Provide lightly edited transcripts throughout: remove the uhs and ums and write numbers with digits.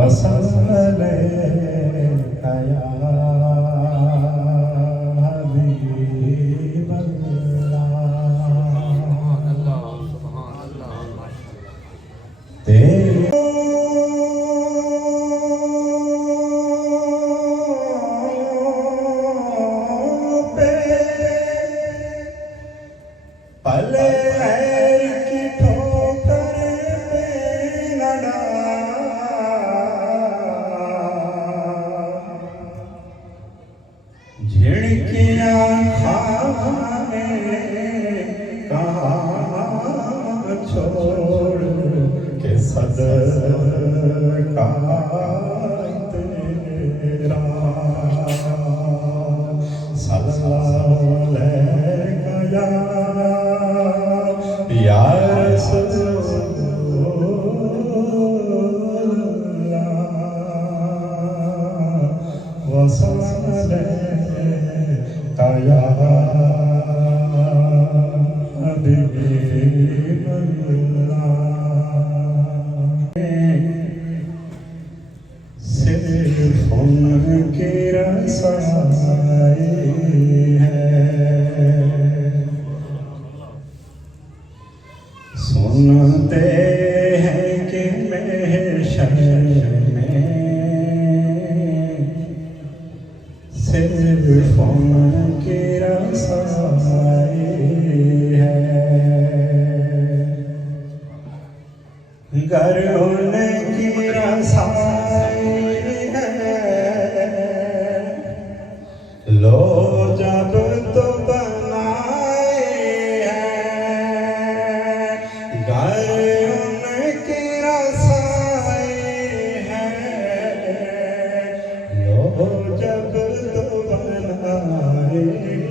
وصلك يا حبيب الله تیرے پلے غیر کی ٹھوکر پہ نہ ڈال جھڑکیاں کھانے کہاں چھوڑ کے صدقہ تیرا سلام علیک یا رسول اللہ وصلک یا حبیب اللہ صرف ان کی رسائی ہے سنتے ہیں کہ محشر میں صرف ان کی رسائی ہے گر ان کی رسائی ہے لو جب تو بنائے ہیں گر ان کی رسائی ہے لو جب تو بنائے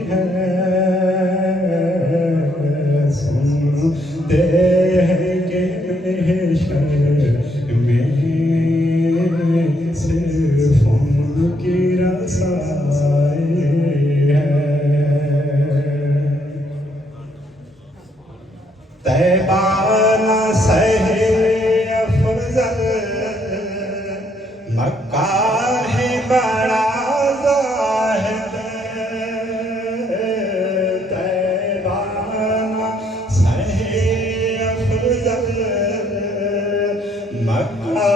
ہیں سنتے ہیں کہ محشر میں صرف ان کی رسائی ہے طیبہ نہ سہے افضل مکہ ہے بڑا زاہد طیبہ نہ سہے افضل مکہ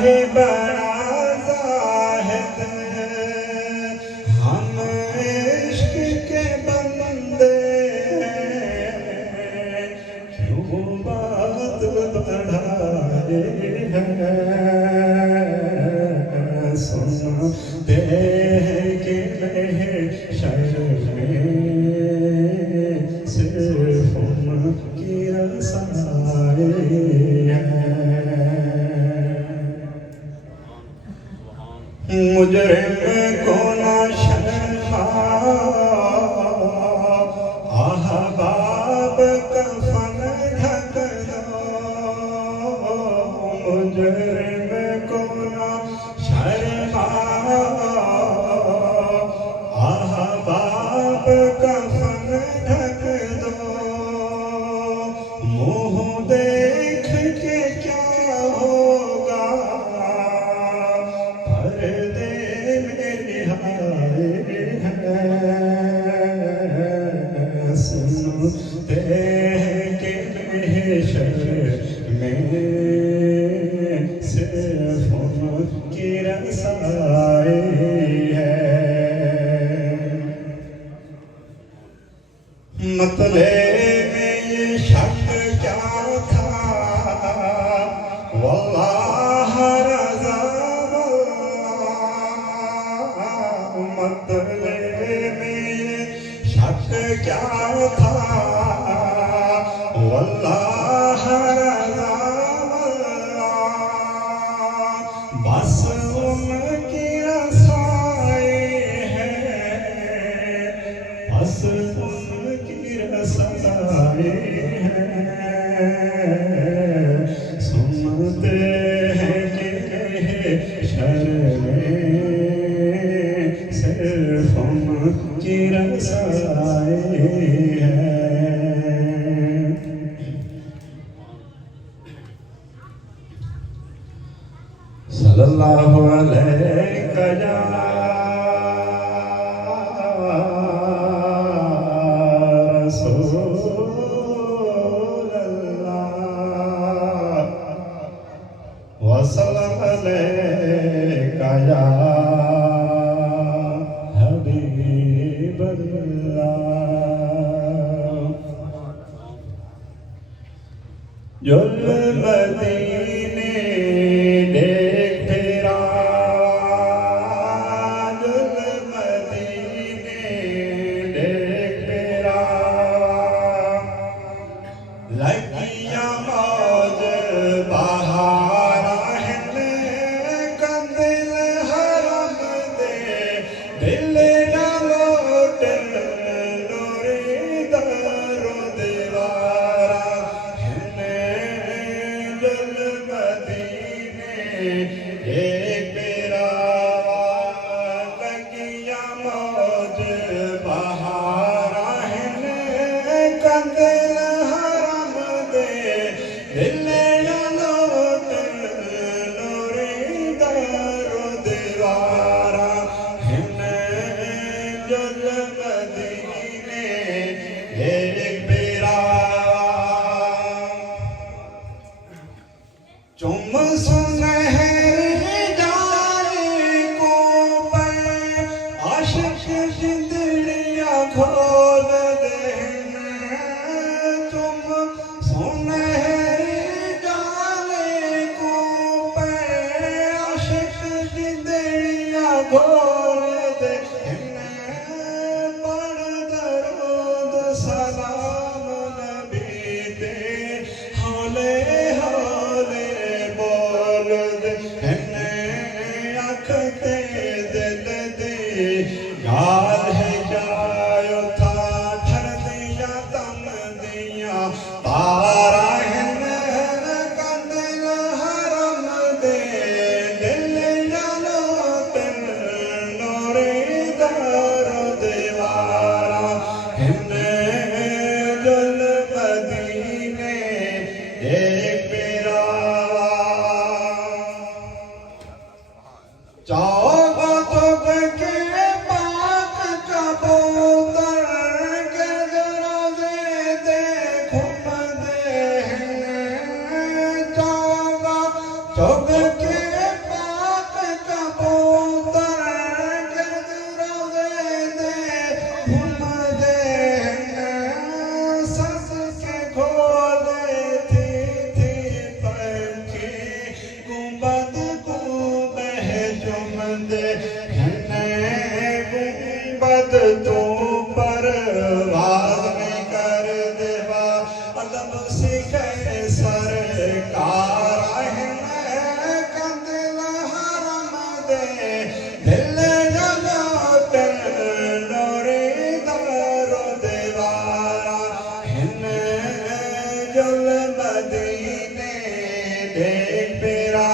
ہے بڑا زاہد ہم عشق کے بندے کیوں بات بڑھائے ہیں سنتے ہیں کہ محشر میں صرف ان کی رسائی ہے مجرم کو نہ شرما احباب کفن ڈھک دو مجرم کو نہ شرما احباب کفن ڈھک دو منہ دیکھ کے کیا ہوگا پردے میں نہائے ہیں سنتے ہیں کہ محشر میں صرف ان کی رسائی ہے مطلع میں یہ شک کیا تھا واللہ رضا مطلع میں یہ شک کیا تھا واللہ رضا بس ان کی رسائی ہے بس ان کی رسائی ہے سنتے صلی اللہ علیہ یا رسول اللہ وسلم علیہ یا حبیب اللہ جو المدینے دیکھ پھرا جو المدینے دیکھ پھرا لگیاں موج بہار ہیں کندل حرم دے دل نہ لوٹن نوری در و دیوارا ایک میرا لگیاں موج بہارا ہیں کندل حرم دے دل نہ لوٹن نوری در و دیوارا ہیں جل مدینے ایک میرا چم کھول دینا تم سنہری جالے کو پہ عاشق زندڑیاں کھول دینا پڑھ درود سلام نبی دے ہولے ہولے بول دینا آنکھ تے دل دے گال ہے تارا ہیں کندل حرم دے دل نہ لوٹن نوری در و دیوارا ہیں جل مدینے ایک میرا چوک چوک کے پاک کبوتر گرد روزے دے چوک کے پاک کبوتر گرد روزے دے گھوم دے سس کے کھولے تھی پنکھی گنبد کو بہ چم دے گنبد تو پرواز میں کر دیوا ادب سکھے سرکار کندل حرم دے دل نہ لوٹن نوری در و دیوارا ہیں جل مدینے دیکھ پھرا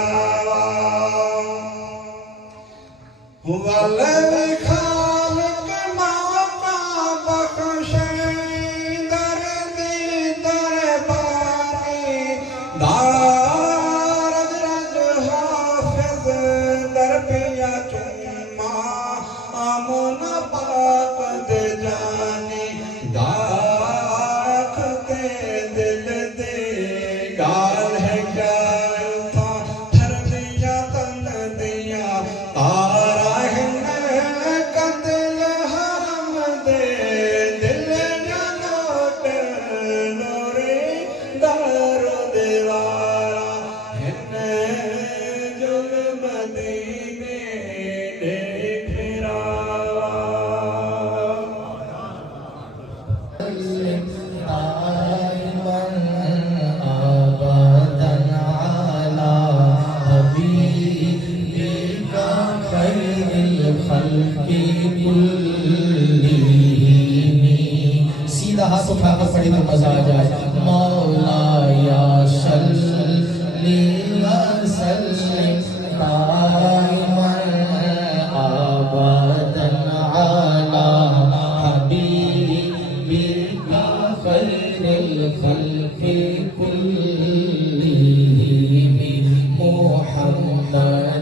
والے خالق موقع بخشے در دیدر باری دارد رج حافظ در پیا چما آمن پاک دے جانی داخ کے دل دے گال ہے کیا تھا تھر دیا تن دیا تارا ہیں کندل حرم دے دل نہ لوٹن نوری در و دیوارا ہیں جل مدینے دیکھ پھرا سیدھا ہاتھ اٹھا کر پڑھی تو مزہ آ جائے مولا یا صلی وسلم دائما ابدا علی حبیبک خیر الخلق كلهم محمد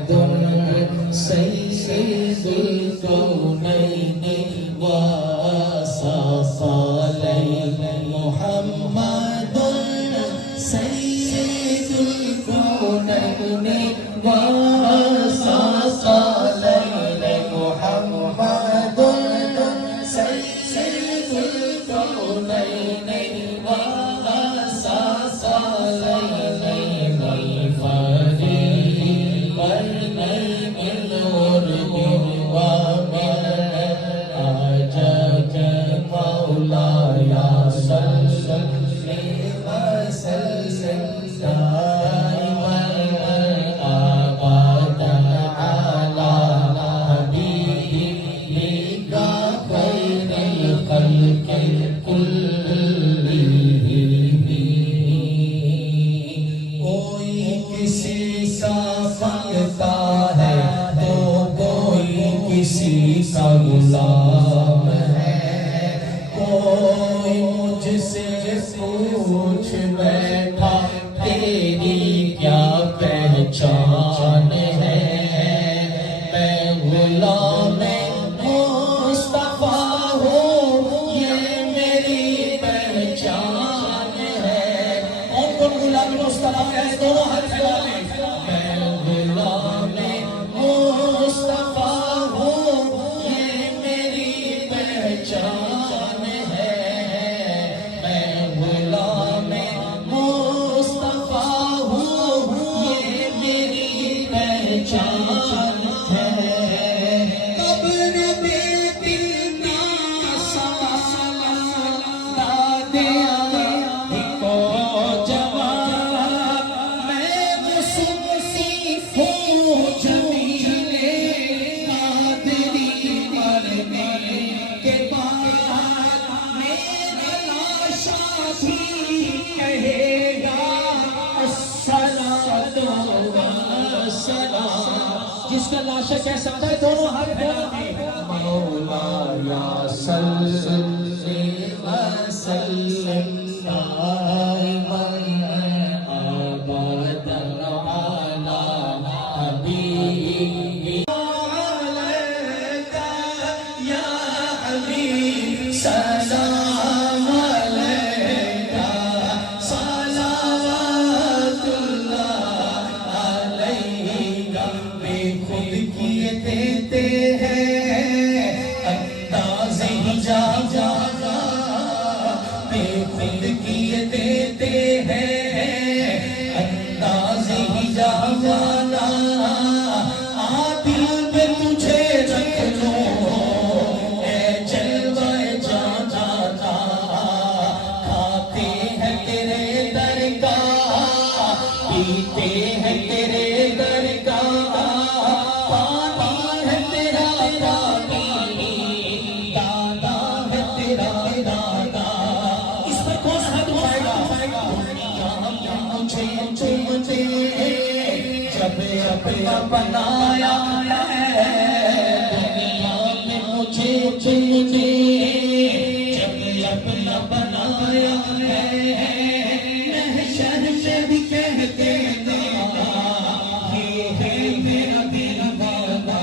وثقلين محمد سيد الكونين وثقلين والفريقين من الغرب ومن العجب مولاي صل وسلم دائما ابدا على حبيبك خير الخلق كلهم. کوئی کسی کا مانگتا ہے تو کوئی کسی کا غلام ہے. کوئی مجھ سے پوچھ بیٹھا تیری کیا پہچان ہے. میں غلام مصطفیٰ ہوں یہ میری پہچان ہے. کون کون غلام مصطفیٰ ہے دونوں ہاتھ پھیلا لیں. میں غلام مصطفیٰ ہوں یہ میری پہچان ہے. میں غلام مصطفیٰ ہوں یہ میری پہچان ہے. قبر دیتی نا سلام دادیا کو جواب. میں مسلسی ہوں جمیلے نادری مرنے کے بعد میرا لاشا بھی کہے گا الصلاۃ والسلام. جس کا لاشا کہہ سکتا ہے دونوں ہاتھ پھیلا دیں. مولایا صلی وسلم دائما ابدا على حبيبك عليك يا حبيب سلام عليك صلوات الله عليك. بے خود کیے دیتے ہیں انداز ہی جا جانا. بے خود کیے دیتے ہیں انداز ہی جا جانا. دل میں تجھے رکھ لو اے جلوہ جا جانا. کھاتے ہیں تیرے در کا پیتے ہیں تیرے در کا پانی ہے تیرا پانی دادا ہے تیرا دادا. اس پر کون سا ہاتھ اٹھائے گا؟ مجھے چومتے جب اپنا بنایا ہے. دنیا میں مجھے چومتے جب اپنا بنایا ہے. محشر میں بھی کہتے ہیں یہ ہے میرا دل بابا.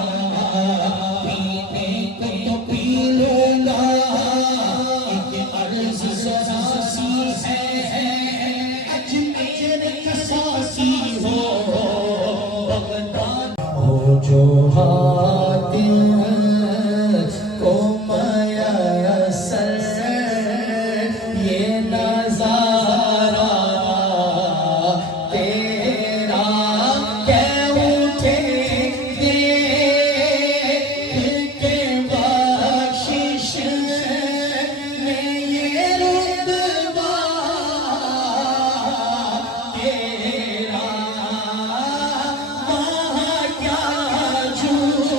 پینے کو تو پی لوں گا ایک عرض ذرا سی ہے اجمیر کا ساسی ہو بغداد ہو جو حاتم کو میسر یہ نظارہ تیرا کہ اٹھے دیکھ کے بخشش میں یہ رتبہ تیرا. وہاں کیا جھوٹ.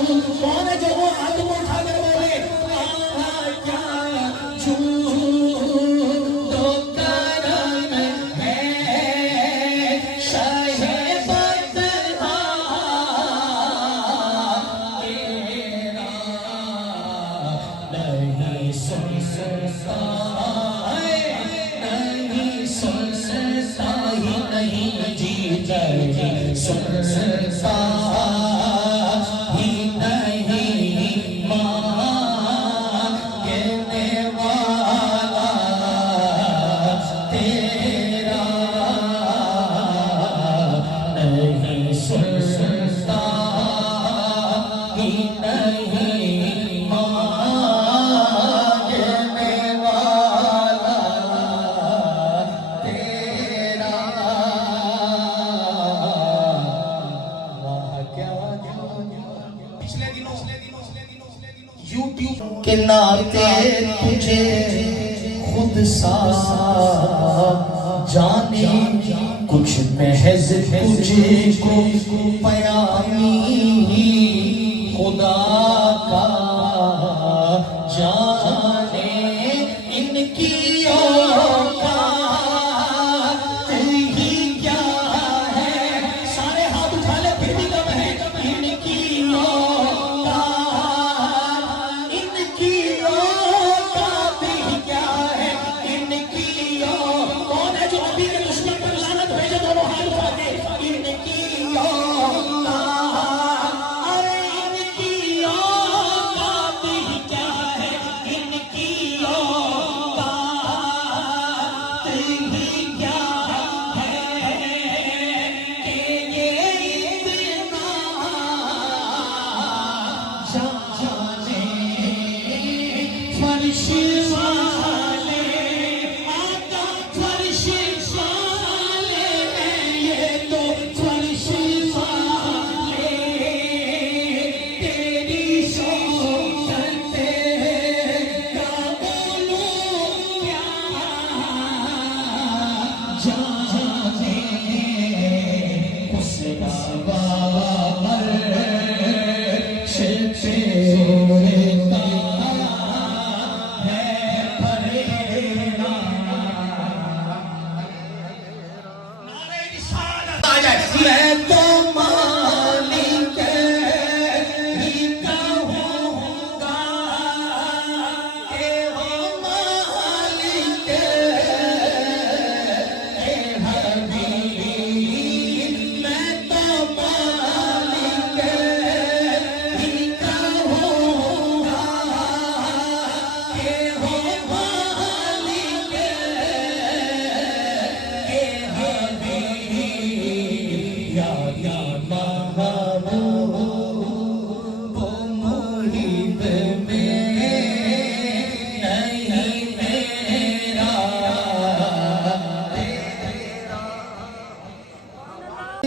کون ہے جو وہ آدم اٹھا کر بولے وہاں کیا جھوٹ تو کرم ہے شاہ بدرہا تیرا. نہیں سن سکتا نہیں سن سکتا ہی نہیں جی نہیں سن سکتا ہی نہیں مانگنے والا تیرا. نہیں سنتا ہی نہیں مانگنے والا تیرا پچھلے دنوں یوٹیوب کے ناطے تجھے خود سا جانے کچھ محض تجھے کو پیامی خدا کا جانے ان کی اوقات ہی کیا ہے سارے ہاتھ اٹھا لے پھر بھی کم ہے ان کی اوقات ان کی اوقات ہی کیا ہے ان کی کون ہے جو نبی کے دشمن پر لعنت بھیجے دونوں ہاتھ اٹھا کے ان کی اوقات ارے ان کی اوقات ہی کیا ہے ان کی اوقات ہی کیا ہے کہ یہ اتنا جانے فرش والے آقا فرش والے یہ تو فرش والے تیری شوقت کا بولو کیا جانے اس بابر چھپے میں تو مالک ہی کہوں گا کہ وہ مالک ہے حبیب میں تو مالک ہی کہوں گا کہ وہ مالک ہے حبیب یا محبوب محیط میں نہیں میرا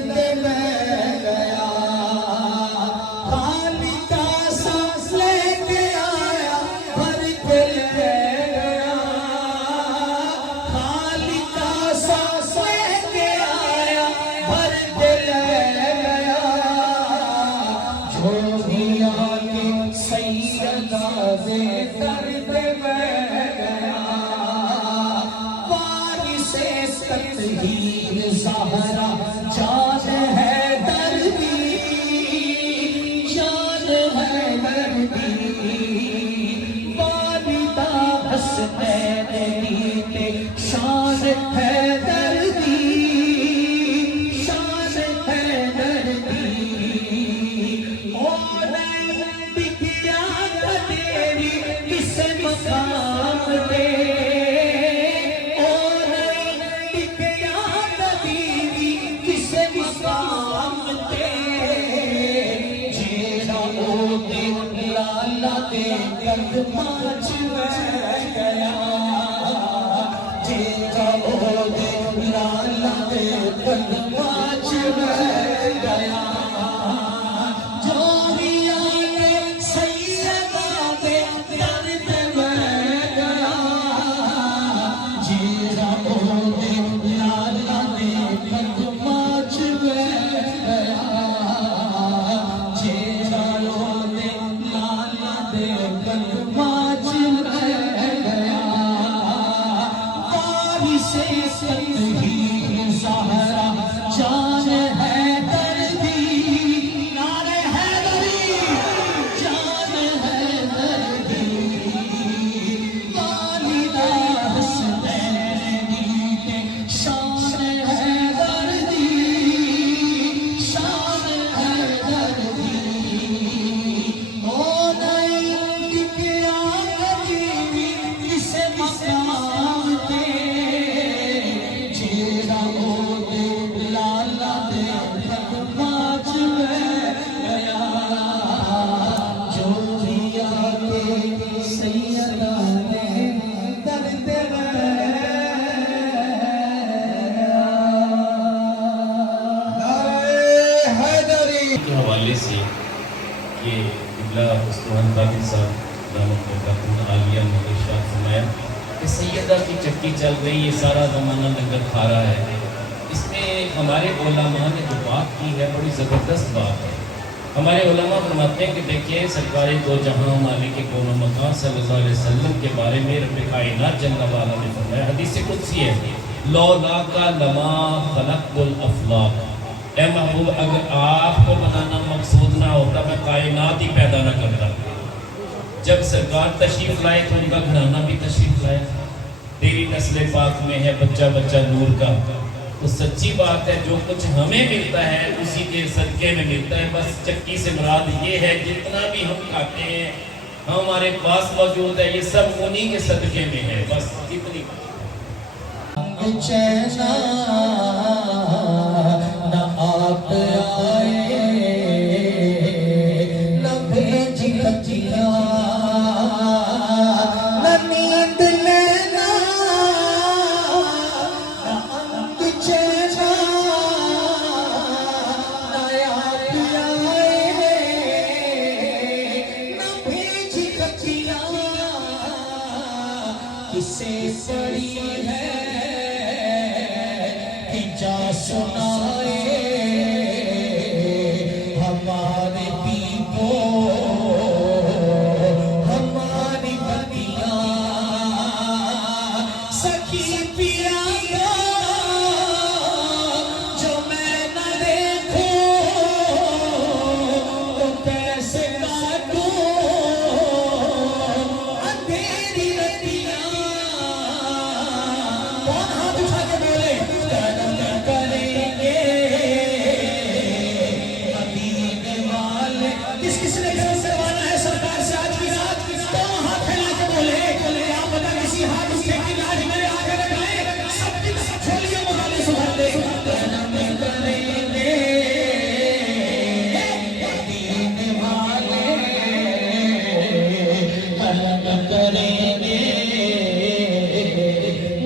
میں گیا خالی کا سانس لے کے آیا ہر دل لے گیا خالی کا سانس لے کے آیا ہر دل لے گیا جو بھی آگے سیدہ دے درد میں گیا وارث تطہیر زہرا جان ہے دردی جان ہے دردی والدہ حسنین کے شان ہے دردی شان ہے دردی او نہیں بکیا تیری کس مقام پہ او نہیں بکیا تیری کس مقام پہ جیڑا او دن لالا دے قدماں میں گیا جیڑا او دن لالا دے قدماں میں گیا جو بھی آگے سیدہ دے درد میں گیا جیڑا او دن لالا دے قدماں میں گیا جیڑا او دن لالا دے قدماں میں گیا وارث تطہیر زہرا جان ہے دردی کے حوالے سے کہ قبلہ مستوحن قادری صاحب دامت برکاتہ عالیہ نے ارشاد فرمایا کہ سیدہ کی چکی چل رہی ہے، سارا زمانہ لنگر کھا رہا ہے. اس میں ہمارے علماء نے جو بات کی ہے بڑی زبردست بات ہے. ہمارے علماء فرماتے ہیں کہ دیکھیں سرکار دو جہاں مالک کون و مکان صلی اللہ علیہ وسلم کے بارے میں رب کائنات جل وعلا نے فرمایا، حدیث قدسی ہے، لولا کا لما خلقت الافلاق، اے محبوب اگر آپ کو بنانا مقصود نہ ہوتا میں کائنات ہی پیدا نہ کرتا. جب سرکار تشریف لائے تو ان کا گھرانہ بھی تشریف لائے. تیری نسل پاک میں ہے بچہ بچہ نور کا. تو سچی بات ہے جو کچھ ہمیں ملتا ہے اسی کے صدقے میں ملتا ہے. بس چکی سے مراد یہ ہے جتنا بھی ہم کھاتے ہیں ہمارے پاس موجود ہے یہ سب انہی کے صدقے میں ہے. بس اتنی چینا نہ آپ آئے نہ بھیجی بچیاں نہ نیند لینا نہ انگ چینا نہ آپ آئے نہ بھیجی بچیاں کسے پڑی ہے جا سنائے ہمارے پیپو ہماری بدیاں سخی پیا جو میں نہ دیکھوں تو کیسے کاٹوں اندھیری رتیاں. کون ہاتھ اٹھا کے بولے کس نے گھر سے وانا ہے سرکار سے آج کی رات تو ہاتھ پھیلا کے بولے آپ بتا کسی ہاتھ اٹھے کی لاج میرے آگے رکھائے سب کی چھولیوں مقابلے سبھر دے جنم کریں گے مدینے والے کرم کریں گے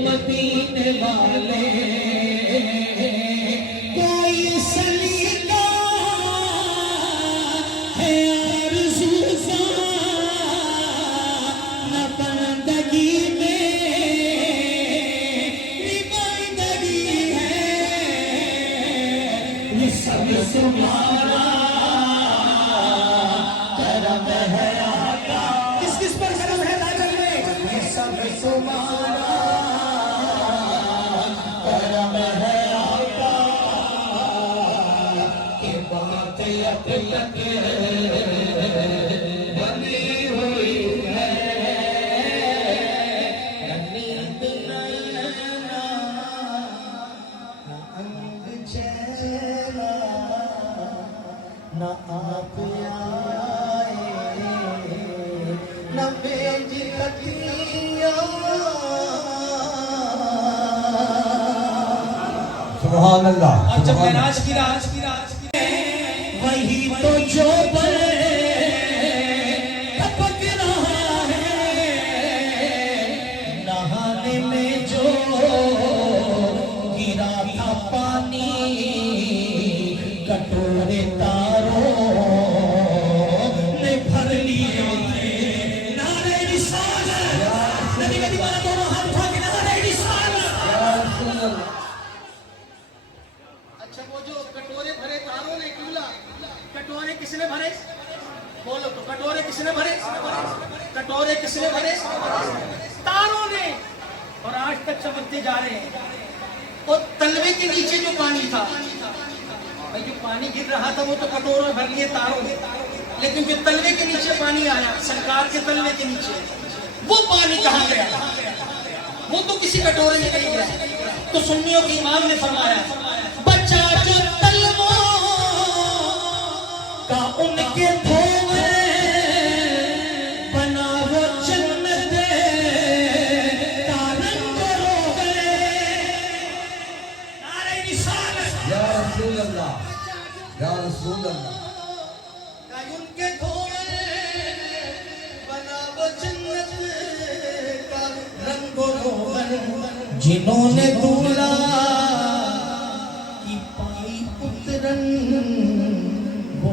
مدینے والے. کوئی سلیقہ ہے آرزو نہ بندگی میں نمائندگی ہے یہ سب تمہارا کرم ہے آقا. کس کس پر کرم ہے لاجل میں یہ سب تمہارا کرم ہے آقا. یہ بات اب تک بنی ہوئی ہے نیند لینا نہ انگ چینا نہ آپ آئے نہ بھیجی بچیاں. سبحان اللہ. اور جب معراج کی رات وہی تو جو ٹپک رہا ہے نہانے میں جو گرا تھا پانی کٹورے تاروں نے بھر لیے تھے. نعرہ رسالت نبی کا دیوانہ دونوں ہاتھ اٹھا کے نعرہ رسالت. اچھا وہ جو کٹورے بھرے تاروں نے قبلہ کٹورے کس نے بھرے بولو تو کٹورے کس نے بھرے کٹورے کس نے بھرے تاروں نے. اور آج تک چمکتے جا رہے ہیں. اور تلوے کے نیچے جو پانی تھا بھائی جو پانی گر رہا تھا وہ تو کٹوروں میں بھر لیے تاروں نے لیکن جو تلوے کے نیچے پانی آیا سرکار کے تلوے کے نیچے وہ پانی کہاں گیا وہ تو کسی کٹورے میں نہیں گیا. تو سنیوں کے امام نے فرمایا بچہ جو تلووں کا ان کے دھوئے بنا وہ جنت کا رنگ روغن. نعرہ رسالت یا رسول اللہ یا رسول اللہ. کا ان کے دھوئے بنا وہ جنت کا رنگ روغن. جنہوں نے دولا کی پائی اترن وہ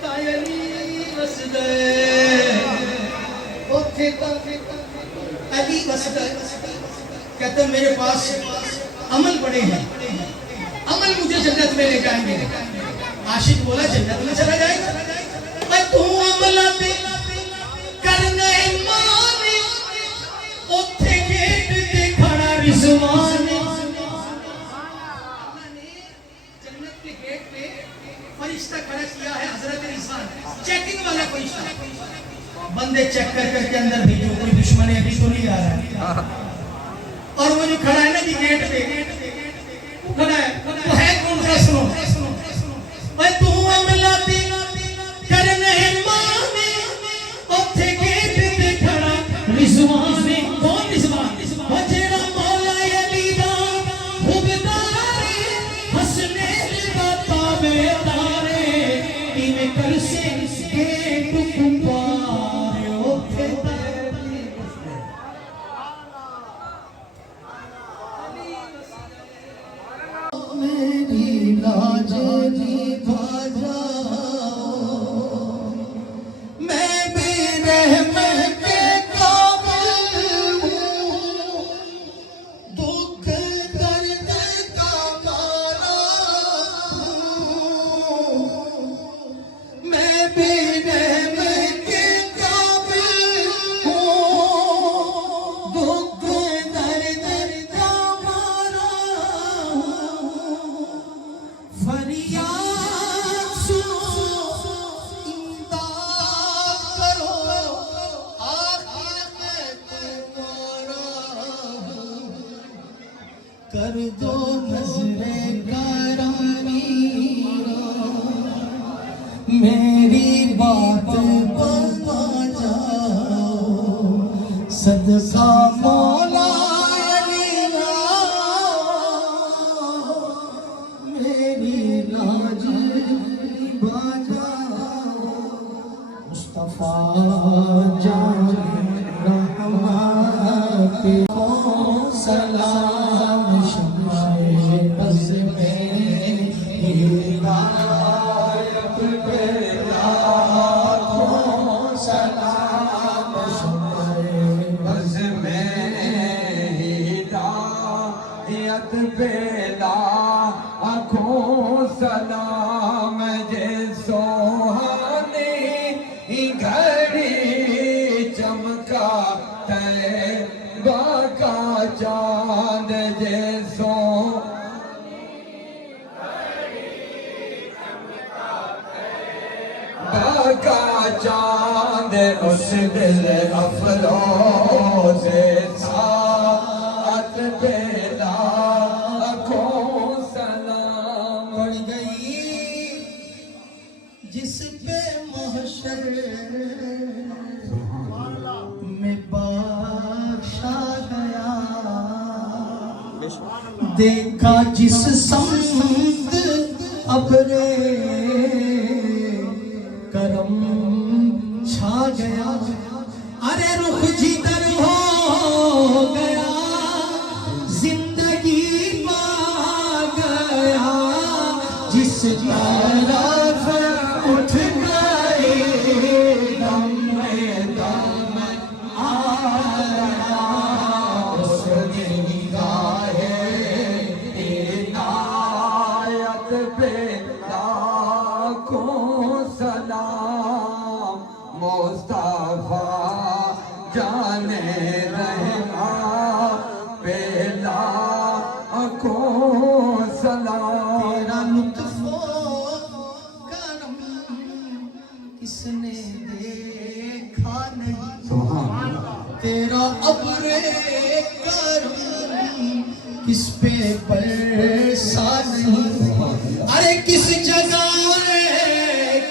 تایلی وس گئے اوتھے تا علی وس گئے کہتے ہیں میرے پاس عمل بڑے ہیں عمل مجھے جنت میں لے جائیں گے عاشق بولا جنت میں چلا جائے گا میں تو عملات کرنے مانے اوتھے گیٹ تے کھڑا رضوان جنت کے گیٹ پہ فرشتہ کھڑا کیا ہے حضرت رضوان چیکنگ والا فرشتہ بندے چیک کر کر کے اندر بھیجو کوئی دشمن ہے ابھی تو نہیں آ رہا ہے اور وہ جو کھڑا ہے نا جی گیٹ پہ وہ کھڑا ہے وہ ہے کون سا سنو میں تو عملاتی کرنے مانے اوتھے گیٹ تے کھڑا رضوان کون رضوان وہ جیڑا مولا علی دا حبدارے حسنے دا تابعدارے کیویں کر سے گیٹ کمپارے اوتھے میری لاج نبھا جاؤ میں بھی رحمت کے قابل ہوں دکھ درد کا مارا ہوں میں بھی رحمت کے قابل ہوں دکھ درد کا مارا ہوں فریاد سنو امداد کرو آخر میں تمہارا ہوں کر دو نظر کرمی میری بات بنا جاؤ صدقہ مولا علی میری لاج نبھا جاؤ مصطفیٰ جان رحمت کو سلام شمشے بز میں ہدایت پیدا کو سلام شمشے بز میں ہدایت پیدا آنکھوں سلام جے سوہانی گھڑی چمکا طیبہ کا چاند جے کا چاند اس دل افروز ساعت پیدا آنکھوں سلام پڑ گئی جس پہ محشر میں بخشا گیا دیکھا جس سمت ابرے کرم چھا گیا ارے رخ جدھر ہو گیا زندگی پا گیا جس طرف اٹھ گئے دم میں دم آیا اس نگاہ عنایت پیدا کو سلام مصطفیٰ جان رحماں پیدا کو سلام تیرا لطف و کرم کس نے دیکھا نہیں تیرا ابر کرم کس پہ برسا نہیں ارے کس جگہ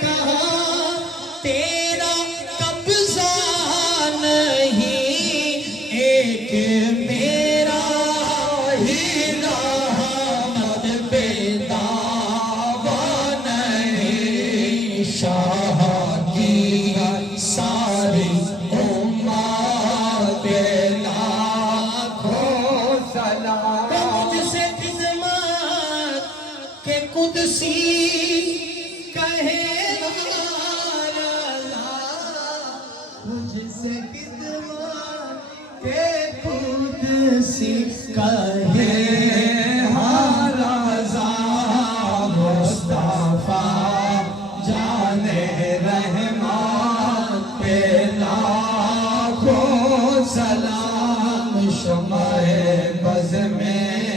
کہاں تیرا قبضہ نہیں ایک میرا ہی رحمت پہ دعویٰ نہیں شاہ کی ساری امت لاکھوں سلام مجھ سے خدمت کے قدسی کہے سے کتنا کہ خود سی کہے ہاں رضا مصطفیٰ جانے رحمان پہ لاکھوں سلام شمع بز میں